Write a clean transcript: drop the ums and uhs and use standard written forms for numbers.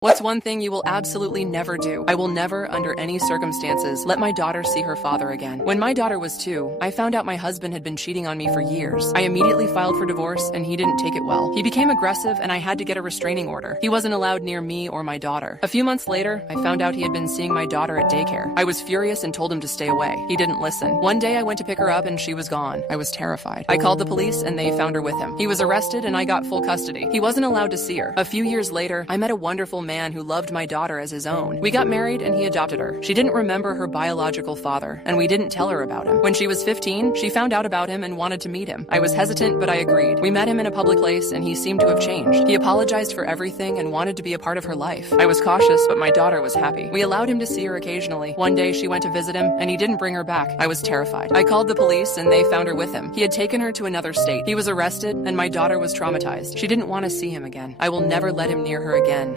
What's one thing you will absolutely never do? I will never, under any circumstances, let my daughter see her father again. When my daughter was 2, I found out my husband had been cheating on me for years. I immediately filed for divorce, and he didn't take it well. He became aggressive, and I had to get a restraining order. He wasn't allowed near me or my daughter. A few months later, I found out he had been seeing my daughter at daycare. I was furious and told him to stay away. He didn't listen. One day I went to pick her up, and she was gone. I was terrified. I called the police, and they found her with him. He was arrested, and I got full custody. He wasn't allowed to see her. A few years later, I met a wonderful man who loved my daughter as his own. We got married and he adopted her. She didn't remember her biological father, and we didn't tell her about him. When she was 15, she found out about him and wanted to meet him. I was hesitant, but I agreed. We met him in a public place and he seemed to have changed. He apologized for everything and wanted to be a part of her life. I was cautious, but my daughter was happy. We allowed him to see her occasionally. One day she went to visit him and he didn't bring her back. I was terrified. I called the police and they found her with him. He had taken her to another state. He was arrested and my daughter was traumatized. She didn't want to see him again. I will never let him near her again.